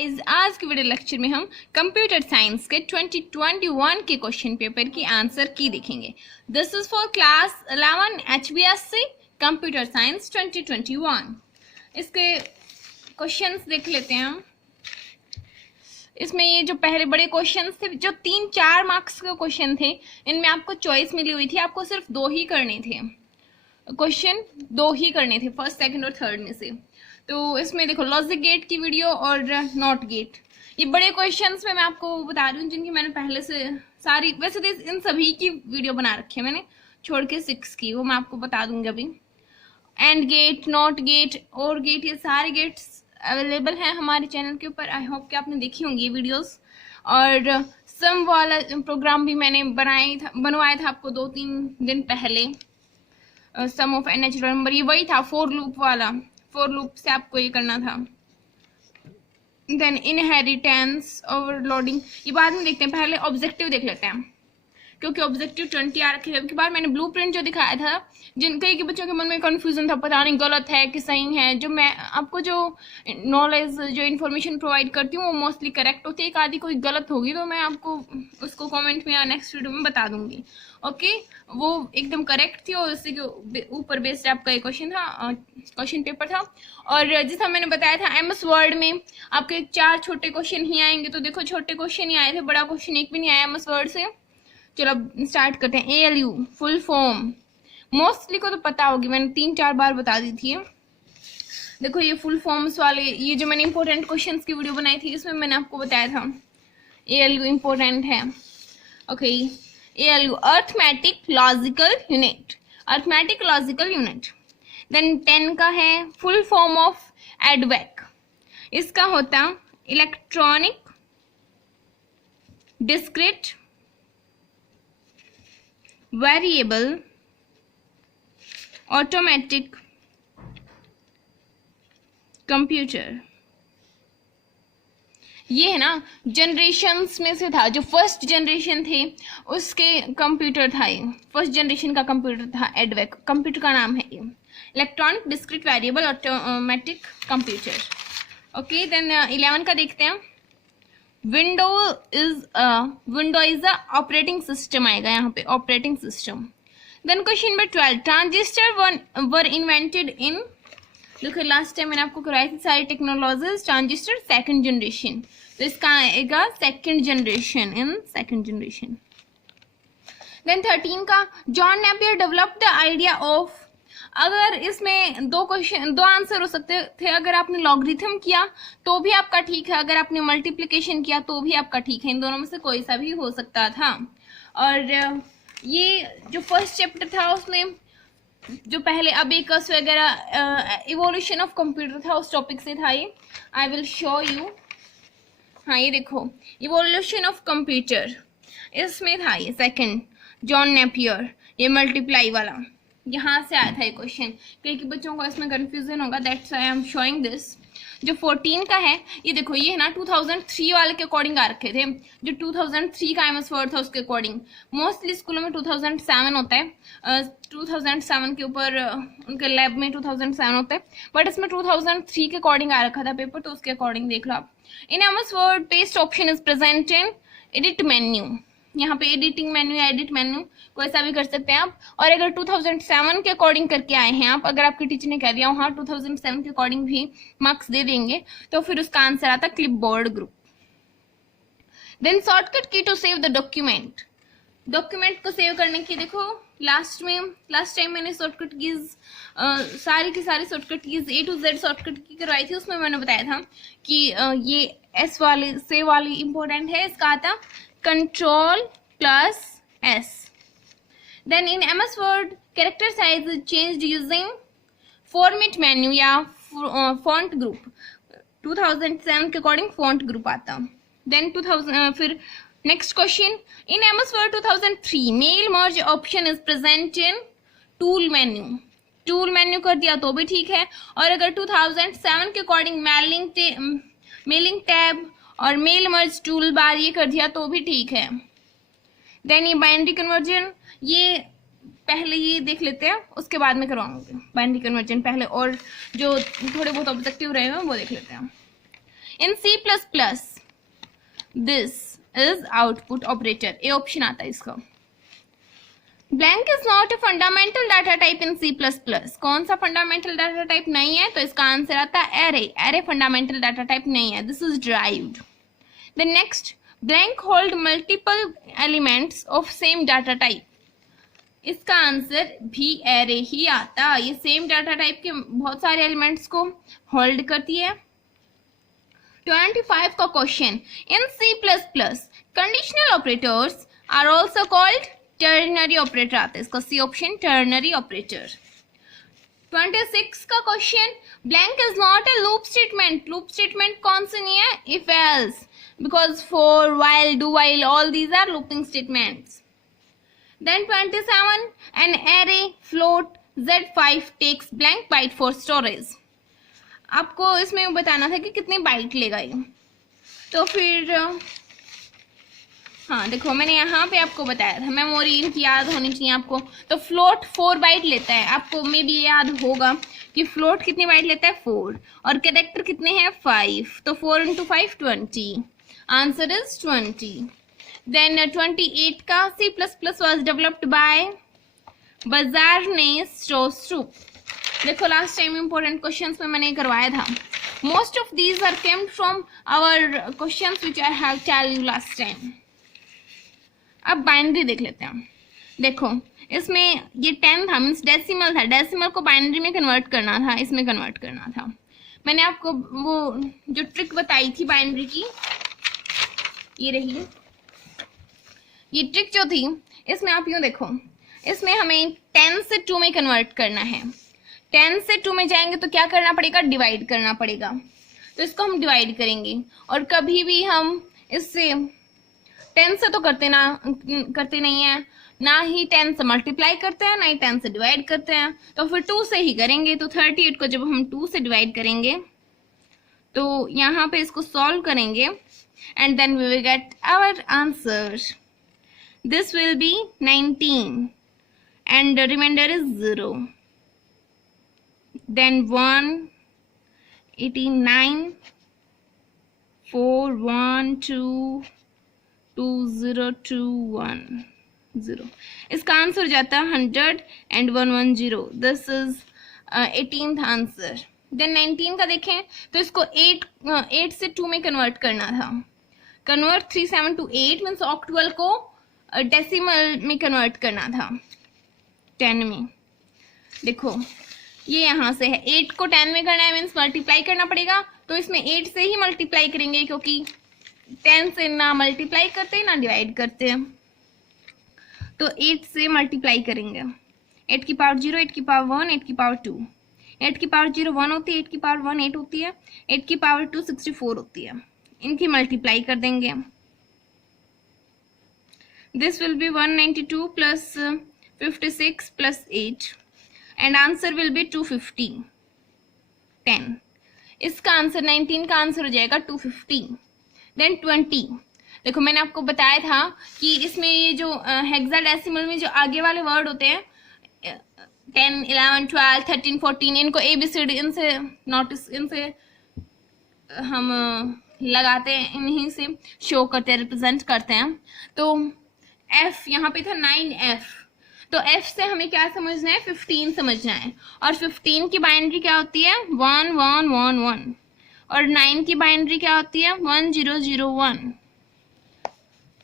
Guys, आज के video lecture में हम कंप्यूटर साइंस के 2021 के क्वेश्चन पेपर की आंसर की देखेंगे। This is for class 11 HBSC computer science 2021। इसके क्वेश्चंस देख लेते हैं हम। इसमें ये जो पहले बड़े क्वेश्चंस थे, जो 3-4 मार्क्स के क्वेश्चन थे, इनमें आपको चॉइस मिली हुई थी। आपको सिर्फ 2 ही करने थे क्वेश्चन, 2 ही करने थे, फर्स्ट, सेकंड और थर्ड में से। तो इसमें देखो लॉजिक गेट की वीडियो और नॉट गेट, ये बड़े क्वेश्चंस में मैं आपको बता रही हूँ जिनकी मैंने पहले से सारी, वैसे तो इन सभी की वीडियो बना रखी है मैंने, छोड़ के 6 की, वो मैं आपको बता दूंगी अभी। एंड गेट, नॉट गेट और गेट, ये सारे गेट्स अवेलेबल हैं हमारे चैनल के ऊपर। आई होप कि आपने देखी होंगी ये वीडियोस। और सम वाला प्रोग्राम भी मैंने बनवाया था आपको 2-3 दिन पहले। सम ऑफ एन नेचुरल नंबर, ये वही था, फोर लूप वाला। फोर लूप से आपको ये करना था। देन इनहेरिटेंस, ओवरलोडिंग, ये बाद में देखते हैं, पहले ऑब्जेक्टिव देख लेते हैं क्योंकि ऑब्जेक्टिव 20 आ रखे थे। उसके बाद मैंने ब्लूप्रिंट जो दिखाया था, कई के बच्चों के मन में कंफ्यूजन था, पता नहीं गलत है कि सही है। जो मैं आपको जो नॉलेज, जो इन्फॉर्मेशन प्रोवाइड करती हूँ वो मोस्टली करेक्ट होती है। एक आधी कोई गलत होगी तो मैं आपको उसको कमेंट में या नेक्स्ट वीडियो में बता दूंगी। ओके, वो एकदम करेक्ट थी और उसी के ऊपर बेस्ड आपका एक क्वेश्चन था, क्वेश्चन पेपर था। और जैसा मैंने बताया था, MS वर्ड में आपके 4 छोटे क्वेश्चन ही आएंगे। तो देखो छोटे क्वेश्चन ही आए थे, बड़ा क्वेश्चन एक भी नहीं आया MS वर्ड से। चलो अब स्टार्ट करते हैं। ALU फुल फॉर्म मोस्टली को तो पता होगी, मैंने 3-4 बार बता दी थी। देखो ये फुल फॉर्म्स वाले, ये जो मैंने इंपॉर्टेंट क्वेश्चंस की वीडियो बनाई थी, इसमें मैंने आपको बताया था ALU इंपॉर्टेंट है। Okay, ALU arithmetic logical unit, arithmetic logical unit. Then 10 का है फुल फॉर्म ऑफ एडवेक, इसका होता electronic discrete variable automatic computer. ये है ना, जनरेशन्स में से था, जो फर्स्ट जनरेशन थे उसके कंप्यूटर था। ये फर्स्ट जनरेशन का कंप्यूटर था एडवेक, कंप्यूटर का नाम है ये, electronic discrete variable automatic computer. Okay, then 11 का देखते हैं। Window is a operating system आएगा यहाँ पे, operating system. Then question number 12, transistor were invented in, देखो लास्ट टाइम मैंने आपको कराई थी सारी टेक्नोलॉजीज। ट्रांजिस्टर सेकंड जनरेशन, तो इसका आएगा second generation, in second generation. Then 13 का, John Napier developed the idea of, अगर इसमें 2 आंसर हो सकते थे। अगर आपने लॉगरिथम किया तो भी आपका ठीक है, अगर आपने मल्टीप्लिकेशन किया तो भी आपका ठीक है, इन दोनों में से कोई सा भी हो सकता था। और ये जो फर्स्ट चैप्टर था उसमें जो पहले अबेकस वगैरह इवोल्यूशन ऑफ कंप्यूटर था, उस टॉपिक से था ये। आई विल शो यू। हाँ ये देखो, इवोल्यूशन ऑफ कंप्यूटर, इसमें था ये सेकंड, जॉन नेपियर, ये मल्टीप्लाई वाला, यहाँ से आया था ये क्वेश्चन। कई के बच्चों को इसमें कंफ्यूजन होगा, that's why I am showing this. जो 14 का है, ये देखो, ये है ना 2003 वाले के अकॉर्डिंग आ रखे थे, जो 2003 का MS वर्ड था उसके अकॉर्डिंग। मोस्टली स्कूलों में 2007 होता है, 2007 के ऊपर उनके लैब में 2007 होता है, बट इसमें 2003 के अकॉर्डिंग आ रखा था पेपर, तो उसके अकॉर्डिंग देख लो आप। इन MS word paste option is present in edit menu, यहाँ पे एडिटिंग मेन्यू या एडिट मेन्यू कोई सा भी कर सकते हैं आप। और अगर 2007 के अकॉर्डिंग करके आए हैं आप, अगर आपके टीचर ने कह दिया हाँ 2007 के अकॉर्डिंग भी मार्क्स दे देंगे, तो फिर उसका आंसर आता clipboard group. Then shortcut key to save the document, document को सेव करने की, देखो लास्ट टाइम मैंने शॉर्टकट कीज सारी की सारी shortcut keys A to Z shortcut key करवाई थी। उसमें मैंने बताया था कि ये S वाली, सेव वाली इंपॉर्टेंट है। इसका आता Ctrl+S। Then in MS Word, character size is changed using format menu या font group। 2007 के अकॉर्डिंग font group आता। Then 2000 फिर next question, in MS Word 2003 mail merge option is present in tool menu। tool menu कर दिया तो भी ठीक है। और अगर 2007 के अकॉर्डिंग मेलिंग टैब और मेल मर्ज टूल बार ये कर दिया तो भी ठीक है। देन ये बाइनरी कन्वर्जन, ये पहले ये देख लेते हैं, उसके बाद में करवाऊंगी बाइनरी कन्वर्जन पहले, और जो थोड़े बहुत ऑब्जेक्टिव रहे हैं वो देख लेते हैं। इन C++, this is output operator. A option आता है इसका। Blank is not a fundamental data type in C++। कौन सा फंडामेंटल डाटा टाइप नहीं है? तो इसका आंसर आता है array. Array fundamental data type नहीं है, this is derived. The next, blank hold multiple elements of same data type. इसका आंसर भी एरे ही आता। ये सेम डाटा टाइप के बहुत सारे एलिमेंट्स को होल्ड करती है। 25 का question, in C++ conditional operators are also called ternary operator आता है, इसका सी ऑप्शन टर्नरी ऑपरेटर। 26 का question, blank is not a loop statement. Loop statement कौन सी नहीं है? If else, because for, while, do while, all these are looping statements. Then 27, an array float Z5 takes blank byte for storage। आपको इसमें बताना था कि कितने बाइट लेगा ये। तो फिर हाँ देखो, मैंने यहाँ पे आपको बताया था, मेमोरी इनकी याद होनी चाहिए आपको। तो फ्लोट 4 बाइट लेता है, आपको मे बी याद होगा कि फ्लोट कितनी बाइट लेता है 4, और कैरेक्टर कितने हैं 5, तो 4 × 5 20। Answer is 20। Then 28 का C++ was developed by Bazarnes Stroup। देखो लास्ट टाइम इंपॉर्टेंट क्वेश्चंस में मैंने करवाया था। Most of these are came from our questions which I have tell you last time. अब बाइनरी देख लेते हैं। देखो इसमें ये 10 था, मीन्स डेसिमल था, डेसिमल को बाइनरी में कन्वर्ट करना था, इसमें कन्वर्ट करना था। मैंने आपको वो जो ट्रिक बताई थी बाइनरी की, ये रही। ये ट्रिक जो थी, इसमें आप यूँ देखो, इसमें हमें 10 से 2 में कन्वर्ट करना है। 10 से 2 में जाएंगे तो क्या करना पड़ेगा? डिवाइड करना पड़ेगा। तो इसको हम डिवाइड करेंगे, और कभी भी हम इससे 10 से तो करते नहीं है, ना ही 10 से मल्टीप्लाई करते हैं, ना ही 10 से डिवाइड करते हैं, तो फिर 2 से ही करेंगे। तो 38 को जब हम 2 से डिवाइड करेंगे तो यहाँ पे इसको सॉल्व करेंगे, and then we will get our answer. This will be 19 and the remainder is 0. Then 1, 89, 4, 1, 2, 2, 0, 2, 1, 0. इसका आंसर हो जाता है 100 and 110. This is 18th answer. Then 19 का देखें तो इसको 8 से 2 में कन्वर्ट करना था। कन्वर्ट 37 to 8 मीन्स ऑक्टल को डेसिमल में कन्वर्ट करना था, 10 में। देखो ये यहाँ से है, 8 को 10 में करना है, मीन्स मल्टीप्लाई करना पड़ेगा। तो इसमें 8 से ही मल्टीप्लाई करेंगे, क्योंकि 10 से ना मल्टीप्लाई करते ना डिवाइड करते हैं। तो 8 से मल्टीप्लाई करेंगे। 8 की पावर 0, 8 की पावर 1, 8 की पावर 2। 8 की पावर 0 1 होती है, 8 की पावर 1 8 होती है, 8 की पावर 2 64 होती है। इनकी मल्टीप्लाई कर देंगे। This will be 192 plus 56 plus 8 and answer will be 250 10। इसका आंसर 19 का आंसर हो जाएगा 250। Then 20, देखो मैंने आपको बताया था कि इसमें ये जो हेक्साडेसिमल में जो आगे वाले वर्ड होते हैं 10, 11, 12, 13, 14, इनको ABCD इनसे नोटिस, इनसे हम लगाते हैं, इन्हीं से शो करते हैं, रिप्रेजेंट करते हैं। तो F यहाँ पे था 9F, तो F से हमें क्या समझना है? 15 समझना है। और 15 की बाइनरी क्या होती है? 1 1 1 1, और 9 की बाइनरी क्या होती है? 1 0 0 1।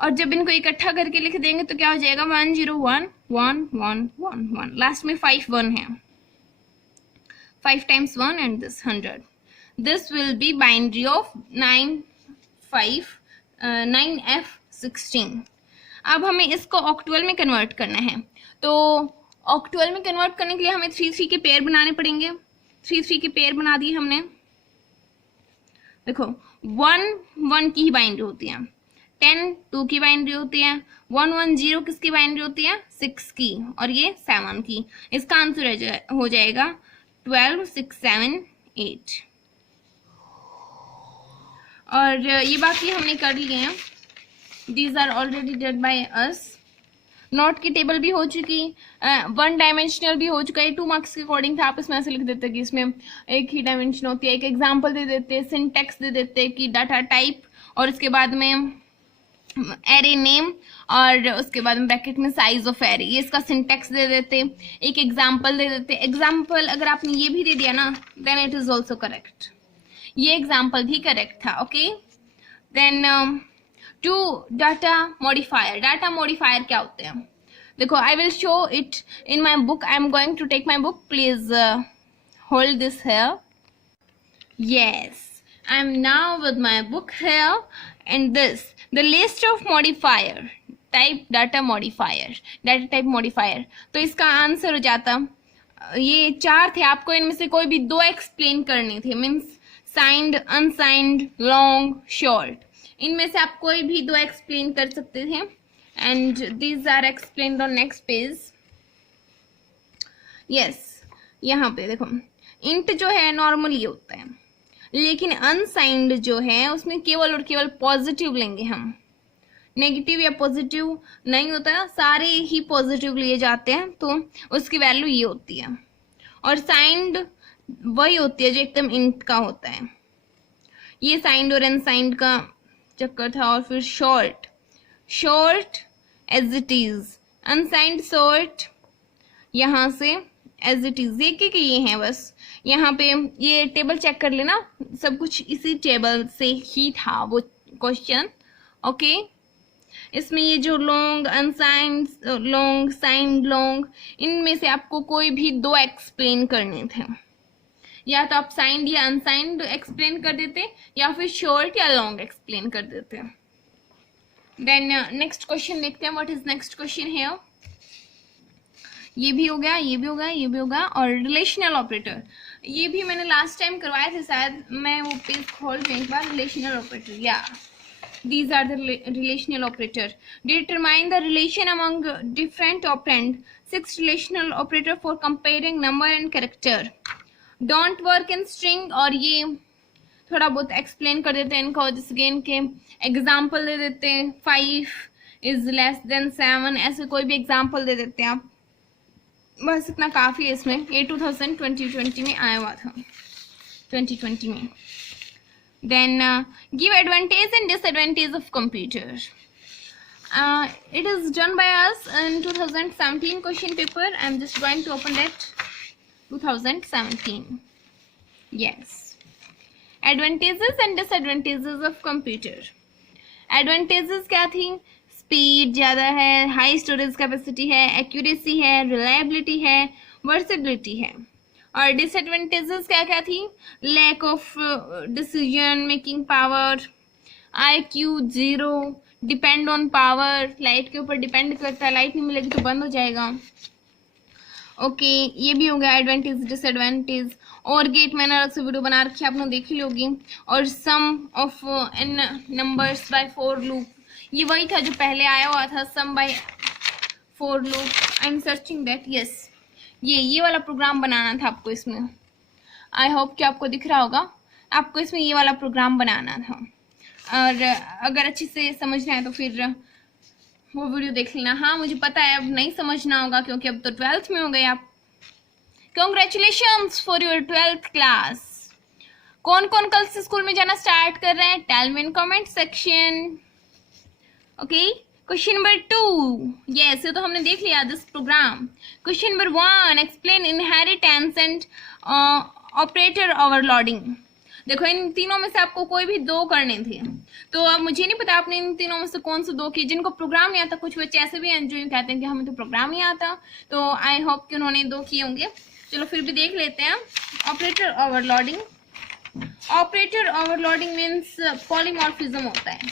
और जब इनको इकट्ठा करके लिख देंगे तो क्या हो जाएगा? 1 0 1 1 1 1 1। लास्ट में 5 1 है, 5 times 1 and this 100। This will be binary of 9F16। अब हमें इसको ऑक्टल में कन्वर्ट करना है। तो ऑक्टल में कन्वर्ट करने के लिए हमें 3 3 के पेयर बनाने पड़ेंगे। 3 3 के पेयर बना दिए हमने। देखो 1 1 की ही बाइनरी होती है, 10 2 की बाइनरी होती है, 1 1 0 किसकी बाइनरी होती है? 6 की, और ये 7 की। इसका आंसर हो जाएगा 12 6 7 8। और ये बाकी हमने कर लिए हैं, these are already done by us। Not की टेबल भी हो चुकी, 1 डायमेंशनल भी हो चुका है, 2 मार्क्स के अकॉर्डिंग था। आप इसमें ऐसे लिख देते कि इसमें एक ही डायमेंशन होती है, एक एग्जाम्पल दे देते, सिंटेक्स दे देते कि डाटा टाइप, और उसके बाद में एरे नेम, और उसके बाद में ब्रैकेट में साइज ऑफ एरे, ये इसका सिंटेक्स दे देते, एक एग्जाम्पल दे देते। एग्जाम्पल अगर आपने ये भी दे दिया ना, then it is also correct, ये एग्जाम्पल भी करेक्ट था। Okay, then to data modifier. Data modifier क्या होते हैं? देखो, I will show it in my book. I am going to take my book, please hold this here. Yes, I am now with my book here, and this the list of modifier type data modifier, data type modifier। तो इसका answer हो जाता, ये 4 थे, आपको इनमें से कोई भी 2 एक्सप्लेन करने थे, means signed, unsigned, long, short. इनमें से आप कोई भी 2 एक्सप्लेन कर सकते थे, and these are explained on next page. Yes, यहाँ पे देखो, इंट जो है नॉर्मल ये होता है, लेकिन अनसाइंड जो है उसमें केवल और केवल पॉजिटिव लेंगे हम, नेगेटिव या पॉजिटिव नहीं होता, सारे ही पॉजिटिव लिए जाते हैं, तो उसकी वैल्यू ये होती है। और साइंड वही होती है जो एकदम इंट का होता है, ये साइंड और अनसाइंड का चक्कर था। और फिर short, short as it is, unsigned short, यहाँ से एज इट इज, ये हैं बस। यहाँ पे ये टेबल चेक कर लेना, सब कुछ इसी टेबल से ही था वो क्वेश्चन। ओके, इसमें ये जो long, unsigned, long, signed, long, इनमें से आपको कोई भी 2 एक्सप्लेन करने थे, या तो आप साइंड या अनसाइंड एक्सप्लेन कर देते, या फिर शॉर्ट या लॉन्ग एक्सप्लेन कर देते। देन नेक्स्ट क्वेश्चन देखते हैं, व्हाट इज नेक्स्ट क्वेश्चन है। ये भी हो गया, ये भी हो गया, ये भी होगा। और रिलेशनल ऑपरेटर, ये भी मैंने लास्ट टाइम करवाए थे शायद, मैं वो पेज खोल दूँ एक बार। रिलेशनल ऑपरेटर, या these are the relational operator. Determine the relation among different operand. 6 relational operator for comparing number and character. Don't work in string, और ये थोड़ा बहुत एक्सप्लेन कर देते हैं इनको, जैसे कि इनके एग्जाम्पल दे देते हैं, 5 is less than 7, ऐसे कोई भी एग्जाम्पल दे देते हैं आप, बस इतना काफ़ी है इसमें। ये 2020 में आया हुआ था, 2020 में। Then give advantage and disadvantage of computer. It is done by us in 2017 question paper. I'm just going to open that, 2017. Yes. Advantages and disadvantages of computer. Advantages क्या थी? स्पीड ज़्यादा है, हाई स्टोरेज कैपेसिटी है, accuracy है, reliability है, versatility है। और disadvantages क्या क्या थी? Lack of decision making power, IQ 0, depend on power, light के ऊपर डिपेंड करता है, लाइट नहीं मिलेगी तो बंद हो जाएगा। ओके, ये भी हो गया एडवांटेज डिसएडवांटेज। और गेट मैंने अलग से वीडियो बना रखी है, आपने देखी होगी। और sum of an numbers by for loop, ये वही था जो पहले आया हुआ था, sum by for loop. I am searching that, yes, ये वाला प्रोग्राम बनाना था आपको इसमें। आई होप कि आपको दिख रहा होगा, आपको इसमें ये वाला प्रोग्राम बनाना था। और अगर अच्छे से समझना है तो फिर वो वीडियो देख लेना। हाँ, मुझे पता है अब नहीं समझना होगा, क्योंकि अब तो 12th में हो गए आप। Congratulations for your 12th class. कौन कौन कल से स्कूल में जाना स्टार्ट कर रहे हैं? Tell me in comment section. Okay, question number 2, yes, ये तो हमने देख लिया this program. Question number 1, explain inheritance and operator overloading. देखो, इन तीनों में से आपको कोई भी 2 करने थे, तो अब मुझे नहीं पता आपने इन तीनों में से कौन से 2 किए। जिनको प्रोग्राम नहीं आता, कुछ बच्चे ऐसे भी हैं जो कहते हैं कि हमें तो प्रोग्राम नहीं आता, तो आई होप कि उन्होंने 2 किए होंगे। चलो फिर भी देख लेते हैं। Operator overloading, operator overloading means polymorphism होता है।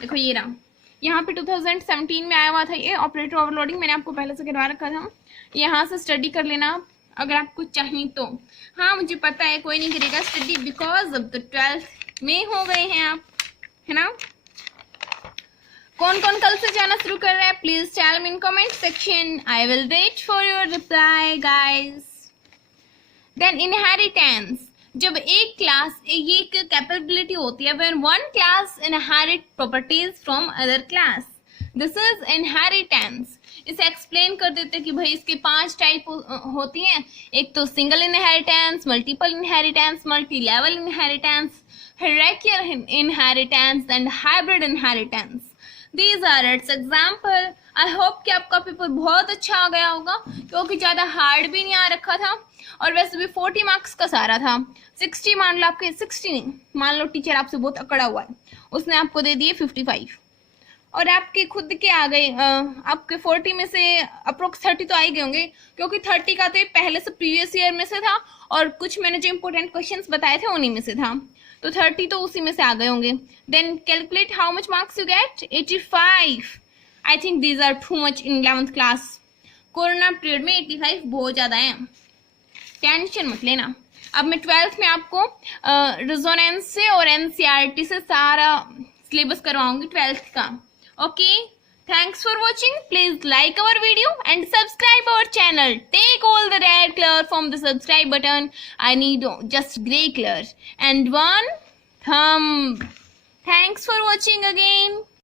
देखो ये रहा, यहाँ पे 2017 में आया हुआ था ये ऑपरेटर ओवरलोडिंग, मैंने आपको पहले से करवा रखा था। यहाँ से स्टडी कर लेना अगर आपको चाहिए तो। हाँ, मुझे पता है कोई नहीं करेगा स्टडी, बिकॉज अब तो 12th में हो गए हैं आप, है ना। कौन कौन कल से जाना शुरू कर रहा है? Please tell me in comment section, I will wait for your reply guys. Then inheritance, जब एक क्लास, ये एक कैपेबिलिटी होती है when one class inherit properties from other class, this is inheritance. इसे एक्सप्लेन कर देते कि भाई इसके 5 टाइप होती हैं, एक तो single inheritance, multiple inheritance, multi level inheritance, hierarchical inheritance and hybrid inheritance. These are its example. I hope कि आपका पेपर बहुत अच्छा आ गया होगा, क्योंकि ज़्यादा हार्ड भी नहीं आ रखा था, और वैसे भी 40 मार्क्स का सारा था। 60 मान लो, आपके 60 नहीं, मान लो टीचर आपसे बहुत अकड़ा हुआ है, उसने आपको दे दिए 55, और आपके खुद के आ गए, आपके 40 में से अप्रोक्स 30 तो आ ही गए होंगे, क्योंकि 30 का तो ये पहले से प्रीवियस ईयर में से था, और कुछ मैंने जो इंपॉर्टेंट क्वेश्चंस बताए थे उन्हीं में से था, तो 30 तो उसी में से आ गए होंगे। Then calculate how much marks you get, 85। I think these are too much in 11th class. Corona period में 85 बहुत ज़्यादा है, टेंशन मत लेना। अब मैं 12th में आपको रेजोनेंस से और एनसीईआरटी से सारा सिलेबस करवाऊंगी 12th का। Okay, thanks for watching. Please like our video and subscribe our channel. Take all the red color from the subscribe button. I need just gray color and one thumb. Thanks for watching again.